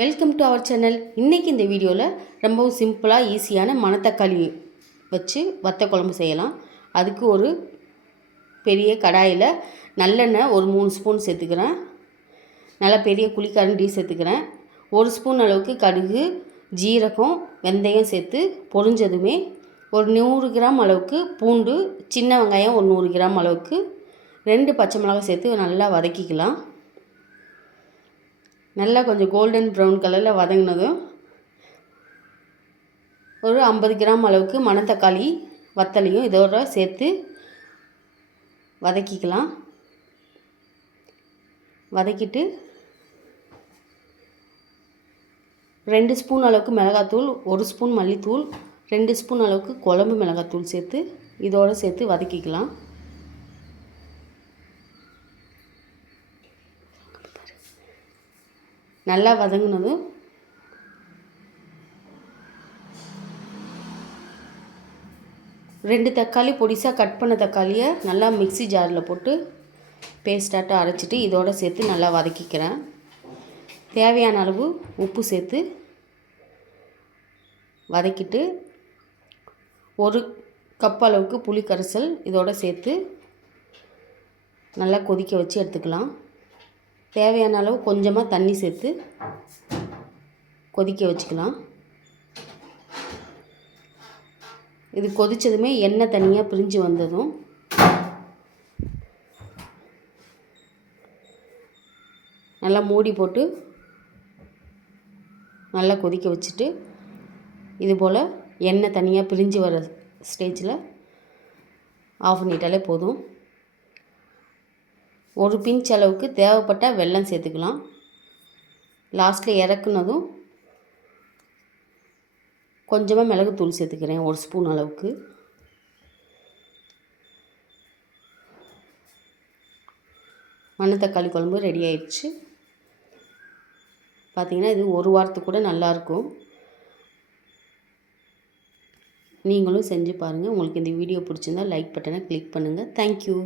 Welcome to our channel இன்றைக்கி இந்த வீடியோவில் ரொம்பவும் சிம்பிளாக ஈஸியான மணத்தக்காளி வச்சு வத்த குழம்பு செய்யலாம். அதுக்கு ஒரு பெரிய கடாயில் நல்லெண்ணெய் ஒரு மூணு ஸ்பூன் சேர்த்துக்கிறேன். நல்லா பெரிய குழிக்கரண்டி சேர்த்துக்கிறேன். ஒரு ஸ்பூன் அளவுக்கு கடுகு ஜீரகம் வெந்தயம் சேர்த்து பொரிஞ்சதுமே ஒரு நூறு கிராம் அளவுக்கு பூண்டு சின்ன வெங்காயம் ஒரு நூறு கிராம் அளவுக்கு ரெண்டு பச்சை மிளகாய் சேர்த்து நல்லா வதக்கிக்கலாம். நல்லா கொஞ்சம் கோல்டன் ப்ரௌன் கலரில் வதங்கினதும் ஒரு ஐம்பது கிராம் அளவுக்கு மணத்தக்காளி வத்தலையும் இதோட சேர்த்து வதக்கிக்கலாம். வதக்கிட்டு ரெண்டு ஸ்பூன் அளவுக்கு மிளகாத்தூள் ஒரு ஸ்பூன் மல்லித்தூள் ரெண்டு ஸ்பூன் அளவுக்கு குழம்பு மிளகாத்தூள் சேர்த்து இதோடு சேர்த்து வதக்கிக்கலாம். நல்லா வதங்கினதும் ரெண்டு தக்காளி பொடிசாக கட் பண்ண தக்காளியை நல்லா மிக்ஸி ஜாரில் போட்டு பேஸ்டாட்டை அரைச்சிட்டு இதோடு சேர்த்து நல்லா வதக்கிக்கிறேன். தேவையான அளவு உப்பு சேர்த்து வதக்கிட்டு ஒரு கப் அளவுக்கு புளி கரைசல் இதோடு சேர்த்து நல்லா கொதிக்க வச்சு எடுத்துக்கலாம். தேவையான அளவு கொஞ்சமாக தண்ணி சேர்த்து கொதிக்க வச்சுக்கலாம். இது கொதித்ததுமே எண்ணெய் தனியாக பிரிஞ்சு வந்ததும். நல்லா மூடி போட்டு நல்லா கொதிக்க வச்சுட்டு இது போல் எண்ணெய் தனியாக பிரிஞ்சு வர ஸ்டேஜில் ஆஃப் பண்ணிட்டாலே போதும். ஒரு பிஞ்ச் அளவுக்கு தேவைப்பட்டால் வெல்லம் சேர்த்துக்கலாம். லாஸ்ட்டில் இறக்குனதும் கொஞ்சமாக மிளகுத்தூள் சேர்த்துக்கிறேன் ஒரு ஸ்பூன் அளவுக்கு. மணத்தக்காளி குழம்பு ரெடி ஆயிடுச்சு. பார்த்திங்கன்னா இது ஒரு வாரத்துக்கு கூட நல்லாயிருக்கும் நீங்களும் செஞ்சு பாருங்கள் உங்களுக்கு இந்த வீடியோ பிடிச்சிருந்தா லைக் பட்டனை கிளிக் பண்ணுங்கள் தேங்க்யூ